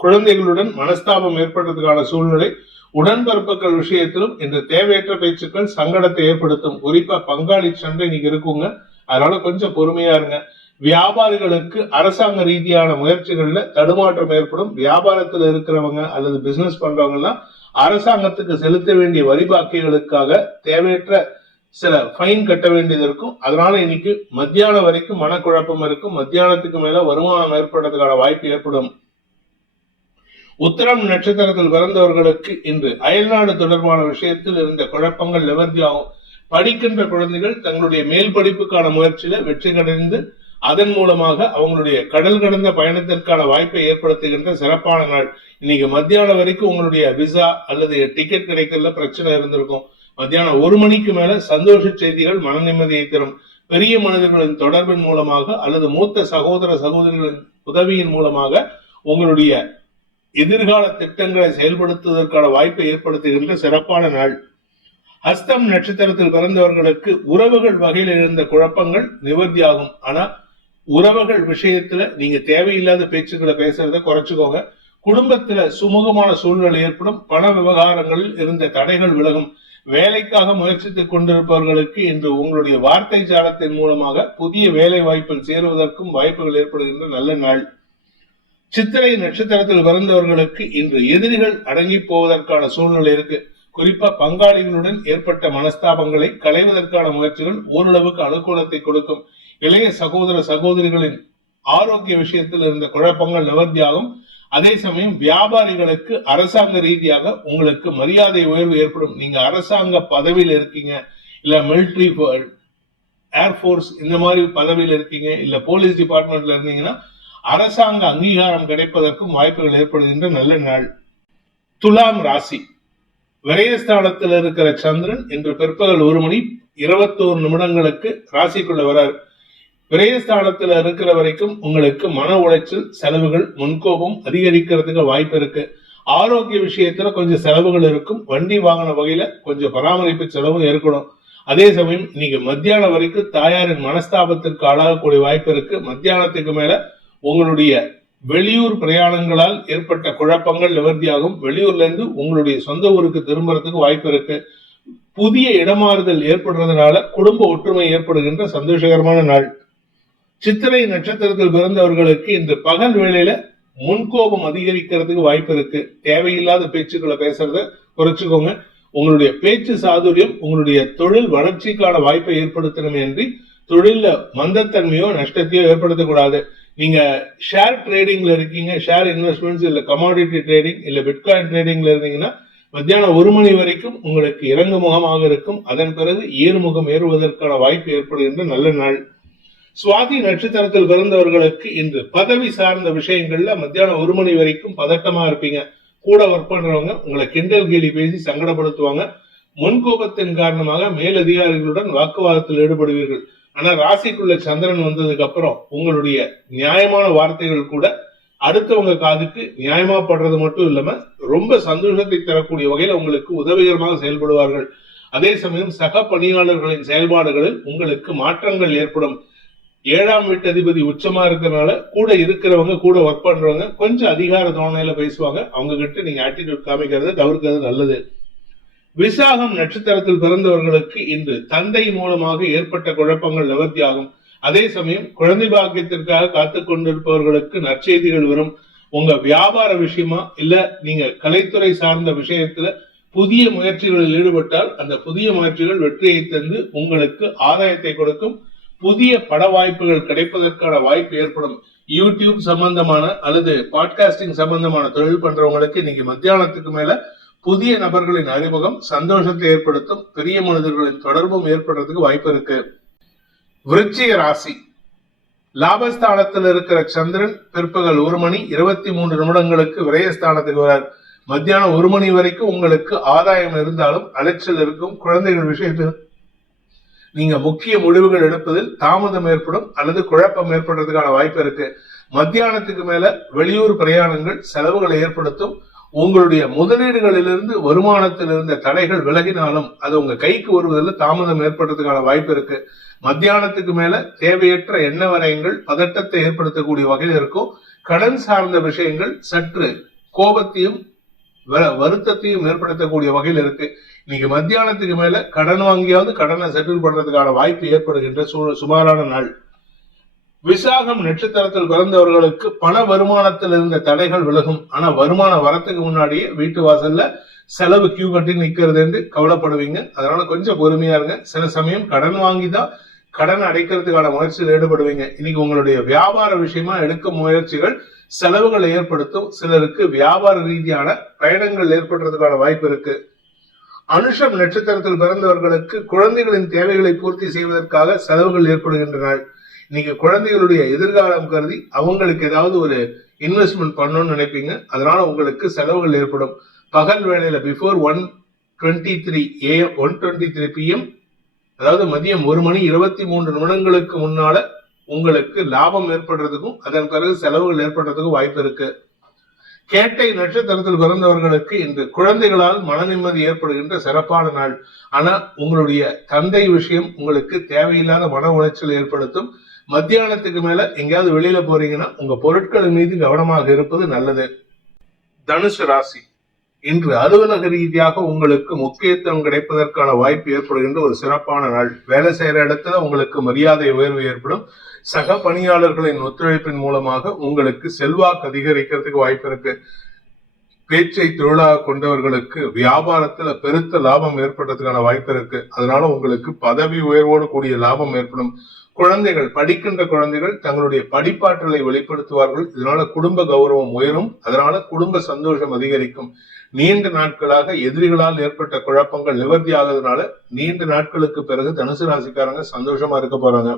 குழந்தைகளுடன் மனஸ்தாபம் ஏற்படுறதுக்கான சூழ்நிலை. உடன்பிறப்புகள் விஷயத்திலும் இன்று தேவையற்ற பேச்சுக்கள் சங்கடத்தை ஏற்படுத்தும். குறிப்பா பங்காளி சண்டை இன்னைக்கு இருக்குங்க. அதனால கொஞ்சம் பொறுமையா இருங்க. வியாபாரிகளுக்கு அரசாங்க ரீதியான முயற்சிகள்ல தடுமாற்றம் ஏற்படும். வியாபாரத்துல இருக்கிறவங்க அல்லது பிசினஸ் பண்றவங்க எல்லாம் அரசாங்கத்துக்கு செலுத்த வேண்டிய வரி பாக்கிகளுக்காக தேவையற்ற சில ஃபைன் கட்ட வேண்டியது இருக்கும். அதனால இன்னைக்கு மத்தியானம் வரைக்கும் மனக்குழப்பம் இருக்கும். மத்தியானத்துக்கு மேல வருமானம் ஏற்படுறதுக்கான வாய்ப்பு ஏற்படும். உத்திரம் நட்சத்திரத்தில் பிறந்தவர்களுக்கு இன்று அயல்நாடு தொடர்பான விஷயத்தில் இருந்த குழப்பங்கள் நிவர்த்தியாகும். படிக்கின்ற குழந்தைகள் தங்களுடைய மேல் படிப்புக்கான முயற்சியில வெற்றி கடைந்து அதன் மூலமாக அவங்களுடைய கடல் கடந்த பயணத்திற்கான வாய்ப்பை ஏற்படுத்துகின்ற சிறப்பான நாள். இன்னைக்கு மத்தியானம் வரைக்கும் உங்களுடைய விசா அல்லது டிக்கெட் கிடைக்கிறதுல பிரச்சனை இருந்திருக்கும். மத்தியானம் 1 மணிக்கு மேல சந்தோஷ செய்திகள் மன நிம்மதியை தரும். பெரிய மனிதர்களின் தொடர்பின் மூலமாக அல்லது மூத்த சகோதர சகோதரிகளின் உதவியின் மூலமாக உங்களுடைய எதிர்கால திட்டங்களை செயல்படுத்துவதற்கான வாய்ப்பை ஏற்படுத்துகின்ற சிறப்பான நாள். ஹஸ்தம் நட்சத்திரத்தில் பிறந்தவர்களுக்கு உறவுகள் வகையில் இருந்த குழப்பங்கள் நிவர்த்தியாகும். ஆனா உறவுகள் விஷயத்துல நீங்க தேவையில்லாத பேச்சுக்களை பேசுறத குறைச்சுக்கோங்க. குடும்பத்துல சுமூகமான சூழ்நிலை ஏற்படும். பண விவகாரங்களில் இருந்த தடைகள் விலகும். வேலைக்காக முயற்சித்துக் கொண்டிருப்பவர்களுக்கு இன்று உங்களுடைய வார்த்தை ஜாலத்தின் மூலமாக புதிய வேலை வாய்ப்பில் சேருவதற்கும் வாய்ப்புகள் ஏற்படுகின்ற நல்ல நாள். சித்திரை நட்சத்திரத்தில் பிறந்தவர்களுக்கு இன்று எதிரிகள் அடங்கி போவதற்கான சூழ்நிலை இருக்கு. குறிப்பா பங்காளிகளுடன் ஏற்பட்ட மனஸ்தாபங்களை களைவதற்கான முயற்சிகள் ஓரளவுக்கு அனுகூலத்தை கொடுக்கும். இளைய சகோதர சகோதரிகளின் ஆரோக்கிய விஷயத்தில் இருந்த குழப்பங்கள் நிவர்த்தியாகும். அதே சமயம் வியாபாரிகளுக்கு அரசாங்க ரீதியாக உங்களுக்கு மரியாதை உயர்வு ஏற்படும். நீங்க அரசாங்க பதவியில் இருக்கீங்க, இல்ல மிலிட்டரி, ஏர்போர்ஸ் இந்த மாதிரி பதவியில் இருக்கீங்க, இல்ல போலீஸ் டிபார்ட்மெண்ட்ல இருந்தீங்கன்னா அரசாங்க அங்கீகாரம் கிடைப்பதற்கும் வாய்ப்புகள் ஏற்படுகின்ற நல்ல நாள். துலாம் ராசி. விரயஸ்தானத்தில் இருக்கிற சந்திரன் இன்று பிற்பகல் 1:21 ராசிக்குள்ள வரார். விரயஸ்தானத்தில் இருக்கிற வரைக்கும் உங்களுக்கு மன உளைச்சல், செலவுகள், முன்கோபம் அதிகரிக்கிறதுக்கு வாய்ப்பு இருக்கு. ஆரோக்கிய விஷயத்துல கொஞ்சம் செலவுகள் இருக்கும். வண்டி வாங்கின வகையில கொஞ்சம் பராமரிப்பு செலவும் ஏற்படும். அதே சமயம் இன்னைக்கு மத்தியானம் வரைக்கும் தாயாரின் மனஸ்தாபத்திற்கு ஆளாகக்கூடிய வாய்ப்பு இருக்கு. மத்தியானத்துக்கு மேல உங்களுடைய வெளியூர் பிரயாணங்களால் ஏற்பட்ட குழப்பங்கள் நிவர்த்தியாகும். வெளியூர்ல இருந்து உங்களுடைய சொந்த ஊருக்கு திரும்புறதுக்கு வாய்ப்பு இருக்கு. புதிய இடமாறுதல் ஏற்படுறதுனால குடும்ப ஒற்றுமை ஏற்படுகின்ற சந்தோஷகரமான நாள். சித்திரை நட்சத்திரத்தில் பிறந்தவர்களுக்கு இந்த பகல் வேளையில முன்கோபம் அதிகரிக்கிறதுக்கு வாய்ப்பு இருக்கு. தேவையில்லாத பேச்சுக்களை பேசுறத குறைச்சுக்கோங்க. உங்களுடைய பேச்சு சாதுரியம் உங்களுடைய தொழில் வளர்ச்சிக்கான வாய்ப்பை ஏற்படுத்தணுமே அன்றி தொழில மந்தத்தன்மையோ நஷ்டத்தையோ ஏற்படுத்தக்கூடாது. நீங்க ஷேர் ட்ரேடிங்ல இருக்கீங்க, ஷேர் இன்வெஸ்ட்மெண்ட்ஸ் இல்ல கமாடிட்டி ட்ரேடிங் இல்ல பிட்காயின் ட்ரேடிங்ல இருந்தீங்கன்னா மத்தியானம் 1 மணி வரைக்கும் உங்களுக்கு இறங்கு முகமாக இருக்கும். அதன் பிறகு ஏறுமுகம் ஏறுவதற்கான வாய்ப்பு ஏற்படுகின்ற நல்ல நாள். சுவாதி நட்சத்திரத்தில் பிறந்தவர்களுக்கு இன்று பதவி சார்ந்த விஷயங்கள்ல மத்தியானம் 1 மணி வரைக்கும் பதட்டமா இருப்பீங்க. கூட ஒர்க் பண்றவங்க உங்களை கிண்டல் கேலி பேசி சங்கடப்படுத்துவாங்க. முன்கோபத்தின் காரணமாக மேலதிகாரிகளுடன் வாக்குவாதத்தில் ஈடுபடுவீர்கள். ஆனா ராசிக்குள்ள சந்திரன் வந்ததுக்கு அப்புறம் உங்களுடைய நியாயமான வார்த்தைகள் கூட அடுத்தவங்க காதுக்கு நியாயமா படுறது மட்டும் இல்லாம ரொம்ப சந்தோஷத்தை தரக்கூடிய வகையில் உங்களுக்கு உதவிகரமாக செயல்படுவார்கள். அதே சமயம் சக பணியாளர்களின் செயல்பாடுகளில் உங்களுக்கு மாற்றங்கள் ஏற்படும். 7ஆம் வீட்டு அதிபதி உச்சமா இருக்கிறதுனால கூட இருக்கிறவங்க, கூட ஒர்க் பண்றவங்க கொஞ்சம் அதிகார தோணையில பேசுவாங்க. அவங்க கிட்ட நீங்க ஆட்டிடியூட் காமிக்கிறத தவிர்க்கிறது நல்லது. விசாகம் நட்சத்திரத்தில் பிறந்தவர்களுக்கு இன்று தந்தை மூலமாக ஏற்பட்ட குழப்பங்கள் நிவர்த்தியாகும். அதே சமயம் குழந்தை பாக்கியத்திற்காக காத்துக் கொண்டிருப்பவர்களுக்கு நற்செய்திகள் வரும். உங்க வியாபார விஷயமா இல்ல நீங்க கலைத்துறை சார்ந்த விஷயத்துல புதிய முயற்சிகளில் ஈடுபட்டால் அந்த புதிய முயற்சிகள் வெற்றியை தந்து உங்களுக்கு ஆதாயத்தை கொடுக்கும். புதிய பட வாய்ப்புகள் கிடைப்பதற்கான வாய்ப்பு ஏற்படும். யூடியூப் சம்பந்தமான அல்லது பாட்காஸ்டிங் சம்பந்தமான தொழில் பண்றவங்களுக்கு இன்னைக்கு மத்தியானத்துக்கு மேல புதிய நபர்களின் அறிமுகம் சந்தோஷத்தை ஏற்படுத்தும். பெரிய மனிதர்களின் தொடர்பும் ஏற்படுறதுக்கு வாய்ப்பு இருக்கு. விருச்சிக ராசி. லாபஸ்தானத்தில் இருக்கிற சந்திரன் பிற்பகல் 1:23 விரயஸ்தானத்துக்கு வரார். மத்தியானம் 1 மணி வரைக்கும் உங்களுக்கு ஆதாயம் இருந்தாலும் அலைச்சல் இருக்கும். குழந்தைகள் விஷயத்தில் நீங்க முக்கிய முடிவுகள் எடுப்பதில் தாமதம் ஏற்படும் அல்லது குழப்பம் ஏற்படுறதுக்கான வாய்ப்பு இருக்கு. மத்தியானத்துக்கு மேல வெளியூர் பிரயாணங்கள் செலவுகளை ஏற்படுத்தும். உங்களுடைய முதலீடுகளிலிருந்து வருமானத்தில் இருந்த தடைகள் விலகினாலும் அது உங்க கைக்கு வருவதில் தாமதம் ஏற்படுறதுக்கான வாய்ப்பு இருக்கு. மத்தியானத்துக்கு மேல தேவையற்ற எண்ண வரையங்கள் பதட்டத்தை ஏற்படுத்தக்கூடிய வகையில் இருக்கும். கடன் சார்ந்த விஷயங்கள் சற்று கோபத்தையும் வருத்தத்தையும் ஏற்படுத்தக்கூடிய வகையில் இருக்கு. இன்னைக்கு மத்தியானத்துக்கு மேல கடன் வாங்கியாவது கடனை செட்டில் பண்றதுக்கான வாய்ப்பு ஏற்படுகின்ற சுமாரான நாள். விசாகம் நட்சத்திரத்தில் பிறந்தவர்களுக்கு பண வருமானத்தில் இருந்த தடைகள் விலகும். ஆனா வருமானம் வரத்துக்கு முன்னாடியே வீட்டு வாசல்ல செலவு கியூ கட்டி நிக்கிறது என்று கவலைப்படுவீங்க. அதனால கொஞ்சம் பொறுமையா இருங்க. சில சமயம் கடன் வாங்கிதான் கடன் அடைக்கிறதுக்கான முயற்சியில் ஈடுபடுவீங்க. இன்னைக்கு உங்களுடைய வியாபார விஷயமா எடுக்கும் முயற்சிகள் செலவுகளை ஏற்படுத்தும். சிலருக்கு வியாபார ரீதியான பயணங்கள் ஏற்படுறதுக்கான வாய்ப்பு இருக்கு. அனுஷம் நட்சத்திரத்தில் பிறந்தவர்களுக்கு குழந்தைகளின் தேவைகளை பூர்த்தி செய்வதற்காக செலவுகள் ஏற்படுகின்றன. இன்னைக்கு குழந்தைகளுடைய எதிர்காலம் கருதி அவங்களுக்கு ஏதாவது ஒரு இன்வெஸ்ட்மெண்ட் பண்ணணும்னு நினைப்பீங்க. அதனால உங்களுக்கு செலவுகள் ஏற்படும். பகல் வேளையில பிஃபோர் 1:23 PM அதாவது மதியம் 1:23 முன்னால உங்களுக்கு லாபம் ஏற்படுறதுக்கும் அதன் பிறகு செலவுகள் ஏற்படுறதுக்கும் வாய்ப்பு இருக்கு. கேட்டை நட்சத்திரத்தில் பிறந்தவர்களுக்கு இன்று குழந்தைகளால் மன நிம்மதி ஏற்படுகின்ற சிறப்பான நாள். ஆனா உங்களுடைய தந்தை விஷயம் உங்களுக்கு தேவையில்லாத மன உளைச்சல் ஏற்படுத்தும். மத்தியானத்துக்கு மேல எங்கேயாவது வெளியில போறீங்கன்னா உங்க பொருட்கள் மீது கவனமாக இருப்பது நல்லது. தனுசு ராசி, இன்று அலுவலக ரீதியாக உங்களுக்கு முக்கியத்துவம் கிடைப்பதற்கான வாய்ப்பு ஏற்படுகின்ற ஒரு சிறப்பான நாள். வேலை செய்யற இடத்துல உங்களுக்கு மரியாதை உயர்வு ஏற்படும். சக பணியாளர்களின் ஒத்துழைப்பின் மூலமாக உங்களுக்கு செல்வாக்கு அதிகரிக்கிறதுக்கு வாய்ப்பு இருக்கு. பேச்சை தொழிலாக கொண்டவர்களுக்கு வியாபாரத்துல பெருத்த லாபம் ஏற்படுறதுக்கான வாய்ப்பு இருக்கு. அதனால உங்களுக்கு பதவி உயர்வோடு கூடிய லாபம் ஏற்படும். குழந்தைகள், படிக்கின்ற குழந்தைகள் தங்களுடைய படிப்பாற்றலை வெளிப்படுத்துவார்கள். இதனால குடும்ப கௌரவம் உயரும். அதனால குடும்ப சந்தோஷம் அதிகரிக்கும். நீண்ட நாட்களாக எதிரிகளால் ஏற்பட்ட குழப்பங்கள் நிவர்த்தி ஆகுறதுனால நீண்ட நாட்களுக்கு பிறகு தனுசு ராசிக்காரங்க சந்தோஷமா இருக்க போறாங்க.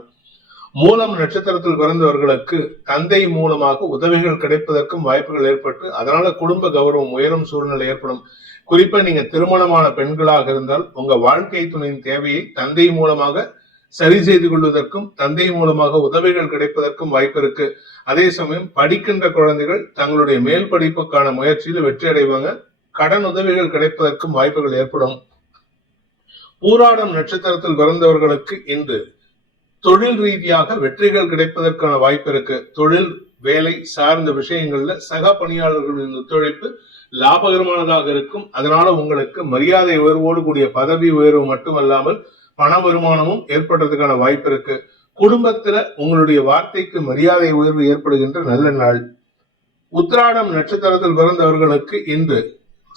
மூலம் நட்சத்திரத்தில் பிறந்தவர்களுக்கு தந்தை மூலமாக உதவிகள் கிடைப்பதற்கும் வாய்ப்புகள் ஏற்பட்டு அதனால குடும்ப கௌரவம் உயரும் சூழ்நிலை ஏற்படும். குறிப்பா நீங்க திருமணமான பெண்களாக இருந்தால் உங்க வாழ்க்கை துணையின் தேவையை தந்தை மூலமாக சரி செய்து கொள்வதற்கும் தந்தை மூலமாக உதவிகள் கிடைப்பதற்கும் வாய்ப்பு இருக்கு. அதே சமயம் படிக்கின்ற குழந்தைகள் தங்களுடைய மேல் படிப்புக்கான முயற்சியில் வெற்றி அடைவாங்க. கடன் உதவிகள் கிடைப்பதற்கும் வாய்ப்புகள் ஏற்படும். பூராடம் நட்சத்திரத்தில் பிறந்தவர்களுக்கு இன்று தொழில் ரீதியாக வெற்றிகள் கிடைப்பதற்கான வாய்ப்பு இருக்கு. தொழில் வேலை சார்ந்த விஷயங்கள்ல சக பணியாளர்களின் ஒத்துழைப்பு லாபகரமானதாக இருக்கும். அதனால உங்களுக்கு மரியாதை உயர்வோடு கூடிய பதவி உயர்வு மட்டுமல்லாமல் பண வருமானமும் ஏற்படுறதுக்கான வாய்ப்பு இருக்கு. குடும்பத்துல உங்களுடைய வார்த்தைக்கு மரியாதை உயர்வு ஏற்படுகின்ற நல்ல நாள். உத்திராடம் நட்சத்திரத்தில் பிறந்தவர்களுக்கு இன்று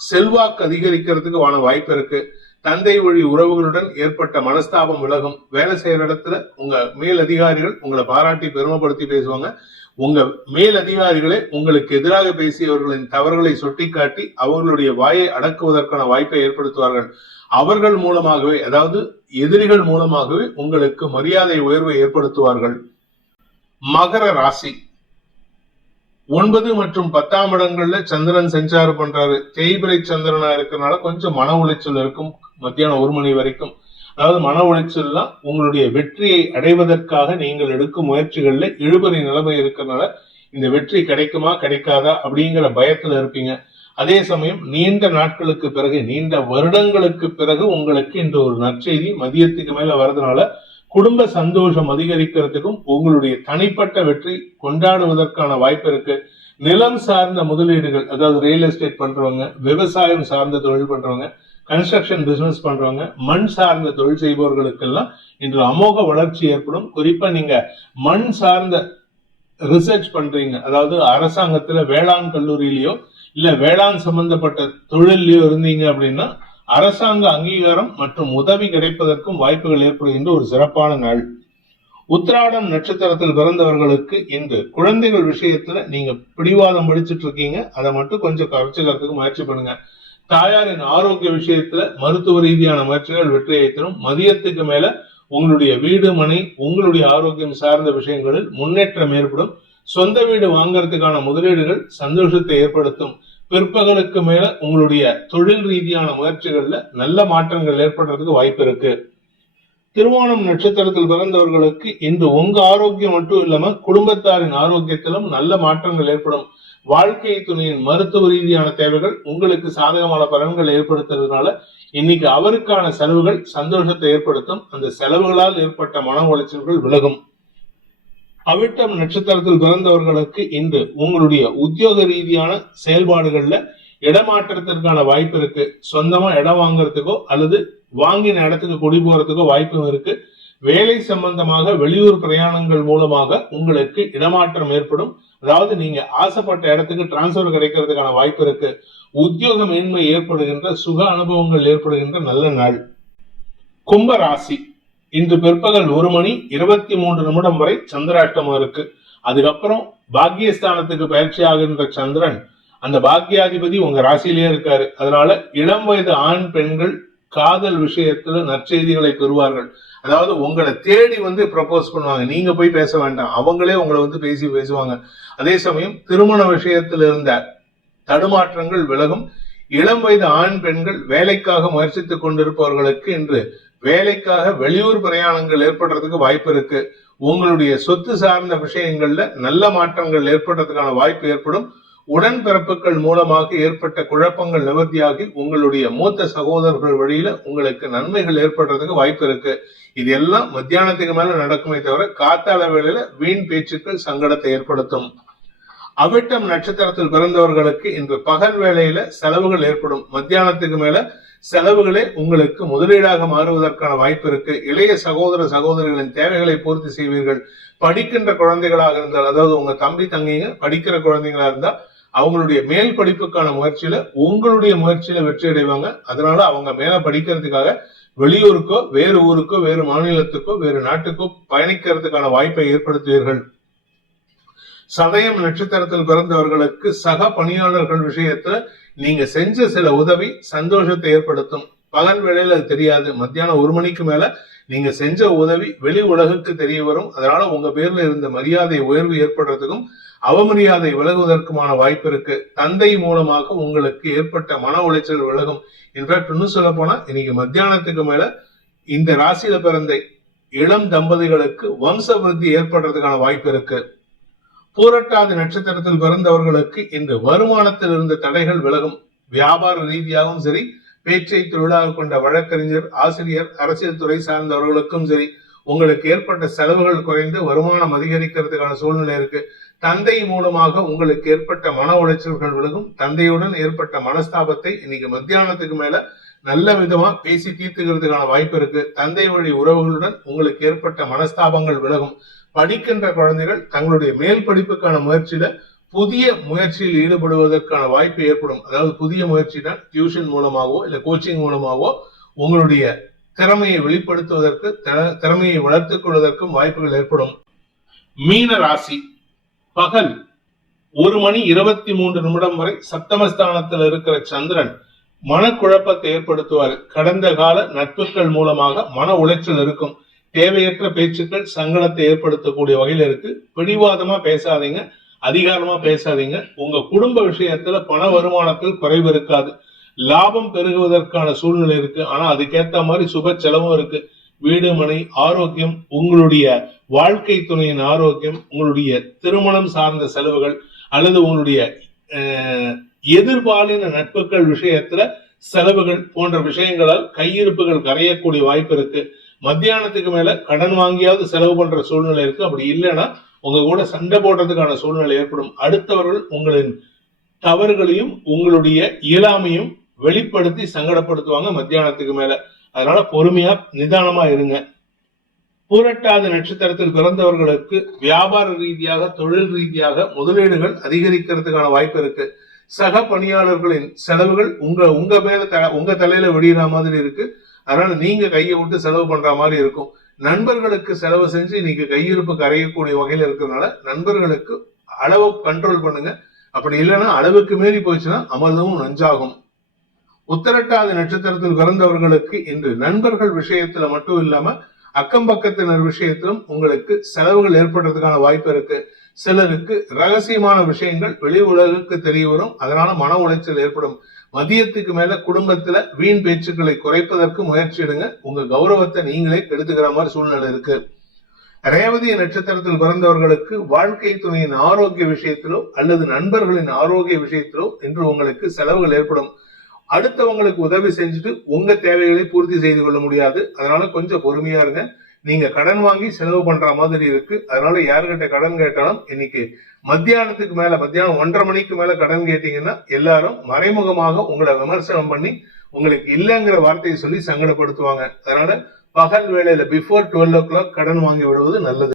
செல்வாக்கு அதிகரிக்கிறதுக்கு வாய்ப்பு இருக்கு. தந்தை வழி உறவுகளுடன் ஏற்பட்ட மனஸ்தாபம் விலகும். வேலை செய்யற இடத்துல உங்க மேல் அதிகாரிகள் உங்களை பாராட்டி பெருமைப்படுத்தி பேசுவாங்க. உங்க மேல் அதிகாரிகளே உங்களுக்கு எதிராக பேசியவர்களின் தவறுகளை சுட்டிக்காட்டி அவர்களுடைய வாயை அடக்குவதற்கான வாய்ப்பை ஏற்படுத்துவார்கள். அவர்கள் மூலமாகவே, அதாவது எதிரிகள் மூலமாகவே உங்களுக்கு மரியாதை உயர்வை ஏற்படுத்துவார்கள். மகர ராசி, 9 மற்றும் 10ஆம் இடங்கள்ல சந்திரன் சஞ்சாரம் பண்றாரு. தேய்பிரை சந்திரனா இருக்கிறதுனால கொஞ்சம் மன உளைச்சல் இருக்கும் மத்தியானம் 1 மணி வரைக்கும். அதாவது மன உளைச்சல்லாம் உங்களுடைய வெற்றியை அடைவதற்காக நீங்கள் எடுக்கும் முயற்சிகள்ல இழுபறி நிலைமை இருக்கிறதுனால இந்த வெற்றி கிடைக்குமா கிடைக்காதா அப்படிங்கிற பயத்துல இருப்பீங்க. அதே சமயம் நீண்ட நாட்களுக்கு பிறகு, நீண்ட வருடங்களுக்கு பிறகு உங்களுக்கு இந்த ஒரு நற்செய்தி மதியத்துக்கு மேல வர்றதுனால குடும்ப சந்தோஷம் அதிகரிக்கிறதுக்கும் உங்களுடைய தனிப்பட்ட வெற்றி கொண்டாடுவதற்கான வாய்ப்பு இருக்கு. நிலம் சார்ந்த முதலீடுகள், அதாவது ரியல் எஸ்டேட் பண்றவங்க, விவசாயம் சார்ந்த தொழில் பண்றவங்க, கன்ஸ்ட்ரக்ஷன் பிசினஸ் பண்றவங்க, மண் சார்ந்த தொழில் செய்பவர்களுக்கெல்லாம் இன்று அமோக வளர்ச்சி ஏற்படும். குறிப்பா நீங்க மண் சார்ந்த ரிசர்ச் பண்றீங்க, அதாவது அரசாங்கத்துல வேளாண் கல்லூரியிலயோ இல்ல வேளாண் சம்பந்தப்பட்ட தொழிலையோ இருந்தீங்க அப்படின்னா அரசாங்க அங்கீகாரம் மற்றும் உதவி கிடைப்பதற்கும் வாய்ப்புகள் ஏற்படுகின்ற ஒரு சிறப்பான நாள். உத்திராடம் நட்சத்திரத்தில் பிறந்தவர்களுக்கு இன்று குழந்தைகள் விஷயத்துல நீங்க பிடிவாதம் பிடிச்சிட்டு இருக்கீங்க, அதை மட்டும் கொஞ்சம் குறைச்சிக்கிறதுக்கு முயற்சி பண்ணுங்க. தாயாரின் ஆரோக்கிய விஷயத்துல மருத்துவ ரீதியான முயற்சிகள் வெற்றியை தரும். மதியத்துக்கு மேல உங்களுடைய வீடு மனை உங்களுடைய ஆரோக்கியம் சார்ந்த விஷயங்களில் முன்னேற்றம் ஏற்படும். சொந்த வீடு வாங்கறதுக்கான முதலீடுகள் சந்தோஷத்தை ஏற்படுத்தும். பிற்பகலுக்கு மேல உங்களுடைய தொழில் ரீதியான முயற்சிகள்ல நல்ல மாற்றங்கள் ஏற்படுறதுக்கு வாய்ப்பு இருக்கு. திருவோணம் நட்சத்திரத்தில் பிறந்தவர்களுக்கு இன்று உங்க ஆரோக்கியம் மட்டும் இல்லாம குடும்பத்தாரின் ஆரோக்கியத்திலும் நல்ல மாற்றங்கள் ஏற்படும். வாழ்க்கை துணையின் மருத்துவ ரீதியான தேவைகள் உங்களுக்கு சாதகமான பலன்கள் ஏற்படுத்துறதுனால இன்னைக்கு அவருக்கான செலவுகள் சந்தோஷத்தை ஏற்படுத்தும். அந்த செலவுகளால் ஏற்பட்ட மன உளைச்சல்கள் விலகும். அவிட்டம் நட்சத்திரத்தில் பிறந்தவர்களுக்கு இன்று உங்களுடைய உத்தியோக ரீதியான செயல்பாடுகள்ல இடமாற்றத்திற்கான வாய்ப்பு இருக்கு. சொந்தமா இடம் வாங்குறதுக்கோ அல்லது வாங்கின இடத்துக்கு குடி போறதுக்கோ வாய்ப்பும் இருக்கு. வேலை சம்பந்தமாக வெளியூர் பிரயாணங்கள் மூலமாக உங்களுக்கு இடமாற்றம் ஏற்படும். அதாவது நீங்க ஆசைப்பட்ட இடத்துக்கு டிரான்ஸ்பர் கிடைக்கிறதுக்கான வாய்ப்பு இருக்கு. உத்தியோக மேன்மை ஏற்படுகின்ற சுக அனுபவங்கள் ஏற்படுகின்ற நல்ல நாள். கும்ப ராசி, இன்று பிற்பகல் 1 மணி 23 நிமிடம் வரை சந்திராஷ்டமம் இருக்கு. அதுக்கப்புறம் பாக்கியஸ்தானத்துக்கு பயிற்சி ஆகின்ற சந்திரன் அந்த பாக்கியாதிபதி உங்க ராசியிலேயே இருக்காரு. அதனால இளம் வயது ஆண் பெண்கள் காதல் விஷயத்துல நற்செய்திகளை பெறுவார்கள். அதாவது உங்களை தேடி ப்ரப்போஸ் பண்ணுவாங்க, நீங்க போய் பேச வேண்டாம், அவங்களே உங்களை பேசுவாங்க. அதே சமயம் திருமண விஷயத்தில் இருந்த தடுமாற்றங்கள் விலகும். இளம் வயது ஆண் பெண்கள் வேலைக்காக முயற்சித்துக் கொண்டிருப்பவர்களுக்கு இன்று வேலைக்காக வெளியூர் பிரயாணங்கள் ஏற்படுறதுக்கு வாய்ப்பு இருக்கு. உங்களுடைய சொத்து சார்ந்த விஷயங்கள்ல நல்ல மாற்றங்கள் ஏற்படுறதுக்கான வாய்ப்பு ஏற்படும். உடன்பிறப்புகள் மூலமாக ஏற்பட்ட குழப்பங்கள் நிவர்த்தியாகி உங்களுடைய மூத்த சகோதரர்கள் வழியில உங்களுக்கு நன்மைகள் ஏற்படுறதுக்கு வாய்ப்பு இருக்கு. இது எல்லாம் மத்தியானத்துக்கு மேல நடக்குமே தவிர காத்தால வேளையில வீண் பேச்சுக்கள் சங்கடத்தை ஏற்படுத்தும். அவிட்டம் நட்சத்திரத்தில் பிறந்தவர்களுக்கு இன்று பகல் வேளையில செலவுகள் ஏற்படும். மத்தியானத்துக்கு மேல செலவுகளே உங்களுக்கு முதலீடாக மாறுவதற்கான வாய்ப்பு இருக்கு. இளைய சகோதர சகோதரிகளின் தேவைகளை பூர்த்தி செய்வீர்கள். படிக்கின்ற குழந்தைகளாக இருந்தால், அதாவது உங்க தம்பி தங்கைங்க படிக்கிற குழந்தைகளா இருந்தா அவங்களுடைய மேல் படிப்புக்கான முயற்சியில உங்களுடைய முயற்சியில வெற்றி அடைவாங்க. அதனால அவங்க மேல படிக்கிறதுக்காக வெளியூருக்கோ வேறு ஊருக்கோ வேறு மாநிலத்துக்கோ வேறு நாட்டுக்கோ பயணிக்கிறதுக்கான வாய்ப்பை ஏற்படுத்துவீர்கள். சதயம் நட்சத்திரத்தில் பிறந்தவர்களுக்கு சக பணியாளர்கள் விஷயத்துல நீங்க செஞ்ச சில உதவி சந்தோஷத்தை ஏற்படுத்தும். பகல் வேளையில அது தெரியாது. மத்தியானம் 1 மணிக்கு மேல நீங்க செஞ்ச உதவி வெளி உலகுக்கு தெரிய வரும். அதனால உங்க பேர்ல இருந்த மரியாதை உயர்வு ஏற்படுறதுக்கும் அவமரியாதை விலகுவதற்குமான வாய்ப்பு இருக்கு. தந்தை மூலமாக உங்களுக்கு ஏற்பட்ட மன உளைச்சல் விலகும். இன்ஃபேக்ட் இன்னும் சொல்ல போனா இன்னைக்கு மத்தியானத்துக்கு மேல இந்த ராசியில பிறந்த இளம் தம்பதிகளுக்கு வம்ச விருத்தி ஏற்படுறதுக்கான வாய்ப்பு இருக்கு. பூரட்டாதி நட்சத்திரத்தில் பிறந்தவர்களுக்கு இந்த வருமானத்தில் இருந்த தடைகள் விலகும். வியாபார ரீதியாகவும் சரி, பேச்சை தொழிலாக கொண்ட வழக்கறிஞர், ஆசிரியர், அரசியல் துறை சார்ந்தவர்களுக்கும் சரி, உங்களுக்கு ஏற்பட்ட செலவுகள் குறைந்து வருமானம் அதிகரிக்கிறதுக்கான சூழ்நிலை இருக்கு. தந்தை மூலமாக உங்களுக்கு ஏற்பட்ட மன உளைச்சல்கள் விலகும். தந்தையுடன் ஏற்பட்ட மனஸ்தாபத்தை இன்னைக்கு மத்தியானத்துக்கு மேல நல்ல விதமா பேசி தீர்த்துக்கிறதுக்கான வாய்ப்பு இருக்கு. தந்தை வழி உறவுகளுடன் உங்களுக்கு ஏற்பட்ட மனஸ்தாபங்கள் விலகும். படிக்கின்ற குழந்தைகள் தங்களுடைய மேல் படிப்புக்கான முயற்சியில புதிய முயற்சியில் ஈடுபடுவதற்கான வாய்ப்பு ஏற்படும். அதாவது புதிய முயற்சினா டியூஷன் மூலமாகவோ இல்ல கோச்சிங் மூலமாகவோ உங்களுடைய திறமையை வெளிப்படுத்துவதற்கு, திறமையை வளர்த்துக் கொள்வதற்கும் வாய்ப்புகள் ஏற்படும். மீன ராசி பகல் 1:23 வரை சப்தமஸ்தானத்தில் இருக்கிற சந்திரன் மனக்குழப்பத்தை ஏற்படுத்துவார். கடந்த கால நட்புகள் மூலமாக மன உளைச்சல் இருக்கும். தேவையற்ற பேச்சுக்கள் சங்கடத்தை ஏற்படுத்தக்கூடிய வகையில இருக்கு. பிடிவாதமா பேசாதீங்க, அதிகாரமா பேசாதீங்க. உங்க குடும்ப விஷயத்துல பண வருமானத்தில் குறைவு இருக்காது. லாபம் பெருகுவதற்கான சூழ்நிலை இருக்கு. ஆனா அதுக்கேத்த மாதிரி சுப செலவும் இருக்கு. வீடு மனை ஆரோக்கியம், உங்களுடைய வாழ்க்கை துணையின் ஆரோக்கியம், உங்களுடைய திருமணம் சார்ந்த செலவுகள் அல்லது உங்களுடைய எதிர்பாலின நட்புகள் விஷயத்துல செலவுகள் போன்ற விஷயங்களால் கையிருப்புகள் கரையக்கூடிய வாய்ப்பு இருக்கு. மத்தியானத்துக்கு மேல கடன் வாங்கியாவது செலவு பண்ற சூழ்நிலை இருக்கு. அப்படி இல்லைன்னா உங்க கூட சண்டை போடுறதுக்கான சூழ்நிலை ஏற்படும். அடுத்தவர்கள் உங்களின் தவறுகளையும் உங்களுடைய இயலாமையும் வெளிப்படுத்தி சங்கடப்படுத்துவாங்க மத்தியானத்துக்கு மேல. அதனால பொறுமையா நிதானமா இருங்க. பூரட்டாதி நட்சத்திரத்தில் பிறந்தவர்களுக்கு வியாபார ரீதியாக, தொழில் ரீதியாக முதலீடுகள் அதிகரிக்கிறதுக்கான வாய்ப்பு இருக்கு. சக பணியாளர்களின் செலவுகள் உங்க மேல உங்க தலையில விடிகிற மாதிரி இருக்கு. அதனால நீங்க கையை விட்டு செலவு பண்ற மாதிரி இருக்கும். நண்பர்களுக்கு செலவு செஞ்சு இன்னைக்கு கையிருப்பு கரையக்கூடிய வகையில இருக்கிறதுனால நண்பர்களுக்கு அளவு கண்ட்ரோல் பண்ணுங்க. அப்படி இல்லைன்னா அளவுக்கு மீறி போச்சுன்னா அமர்தமும் நஞ்சாகும். உத்திரட்டாதி நட்சத்திரத்தில் பிறந்தவர்களுக்கு இன்று நண்பர்கள் விஷயத்துல மட்டும் இல்லாம அக்கம் பக்கத்தினர் விஷயத்திலும் உங்களுக்கு செலவுகள் ஏற்படுறதுக்கான வாய்ப்பு இருக்கு. சிலருக்கு ரகசியமான விஷயங்கள் வெளி உலகுக்கு தெரிய வரும். அதனால மன உளைச்சல் ஏற்படும். மதியத்துக்கு மேல குடும்பத்துல வீண் பேச்சுக்களை குறைப்பதற்கு முயற்சி எடுங்க. உங்க கௌரவத்தை நீங்களே கெடுத்துக்கிற மாதிரி சூழ்நிலை இருக்கு. ரேவதி நட்சத்திரத்தில் பிறந்தவர்களுக்கு வாழ்க்கை துணையின் ஆரோக்கிய விஷயத்திலோ அல்லது நண்பர்களின் ஆரோக்கிய விஷயத்திலோ இன்று உங்களுக்கு செலவுகள் ஏற்படும். அடுத்தவங்களுக்கு உதவி செஞ்சுட்டு உங்க தேவைகளை பூர்த்தி செய்து கொள்ள முடியாது. அதனால கொஞ்சம் பொறுமையா இருங்க. நீங்க கடன் வாங்கி செலவு பண்ற மாதிரி இருக்கு. அதனால யாருகிட்ட கடன் கேட்டாலும் இன்னைக்கு மத்தியானம் 1:30 மணிக்கு மேல கடன் கேட்டீங்கன்னா எல்லாரும் மறைமுகமாக உங்களை விமர்சனம் பண்ணி உங்களுக்கு இல்லைங்கிற வார்த்தையை சொல்லி சங்கடப்படுத்துவாங்க. அதனால பகல் வேளையில பிஃபோர் 12 o'clock கடன் வாங்கி விடுவது நல்லது.